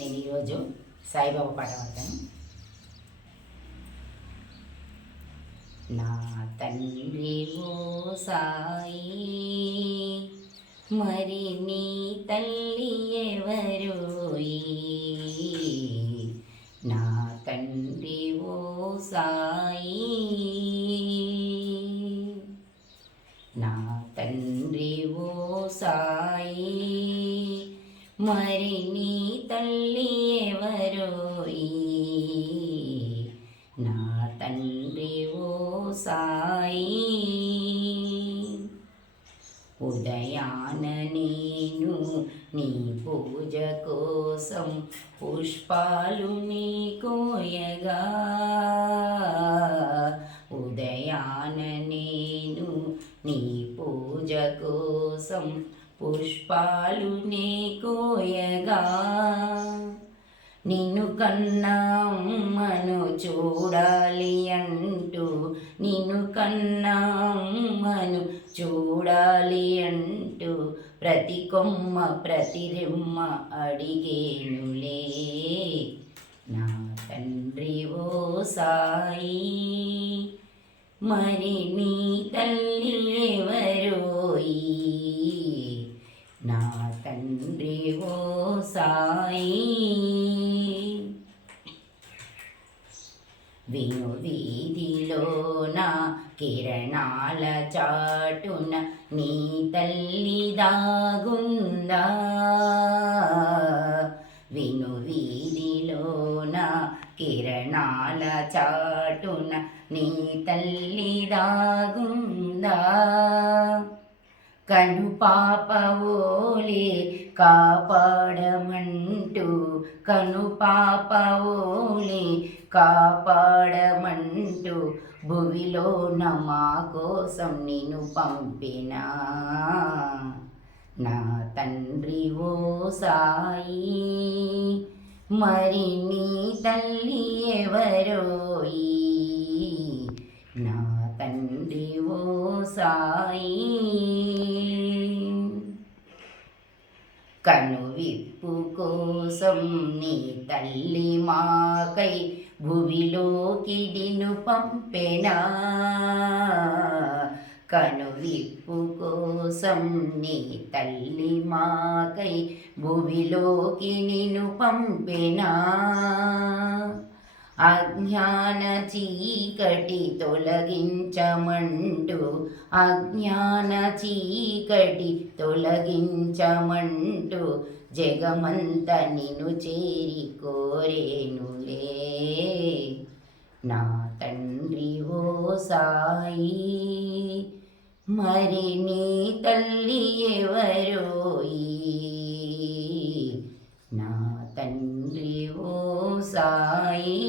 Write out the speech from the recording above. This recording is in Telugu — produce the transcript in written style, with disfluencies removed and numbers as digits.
నేను ఈరోజు సాయిబాబా పాట పాడతాను. నా తండ్రి ఓ సాయి, మరి నీ తల్లి ఎవరోయి? నా తండ్రి ఓ సాయి, నా తండ్రి ఓ సాయి, మరి నీ తల్లి ఎవరోయి? నా తండ్రి ఓ సాయి. ఉదయాన నేను నీ పూజ కోసం పుష్పాలు నీ కోయగా, ఉదయాన నేను నీ పూజ కోసం పుష్పాలు నీ కోయగా, నిన్ను కన్నా అమ్మను చూడాలి అంటూ, నిన్ను కన్నా అమ్మను చూడాలి అంటూ ప్రతి కొమ్మ ప్రతి రెమ్మ అడిగేనులే. నా తండ్రి ఓ సాయి, మరి నీ తల్లి ఎవరోయి? నా తండ్రి ఓ సాయి. విను వీధిలోన కిరణాల చాటున నీ తల్లి దాగుందా, విను వీధిలోన కిరణాల చాటున నీ తల్లి దాగుందా, కను పాపవోలే కాపాడమంటూ, కను పాపవోలే కాపాడమంటూ భువిలోన మా కోసం నిన్ను పంపినా. నా తండ్రి ఓ సాయి, మరి నీ తల్లి ఎవరోయి? నా తండ్రి ఓ సాయి. కనువిప్పు కోసం నీ తల్లి మాకై భువిలోకి నిన్ను పంపెనా, కనువిప్పు కోసం నీ తల్లి మాకై భువిలోకి నిన్ను పంపెనా, అజ్ఞాన చీకటి తొలగించమంటూ, అజ్ఞాన చీకటి తొలగించమంటూ జగమంత నిన్ను చేరి కోరేనులే. నా తండ్రి ఓ సాయి, మరి నీ తల్లి ఎవరోయి? నా తండ్రి ఓ సాయి.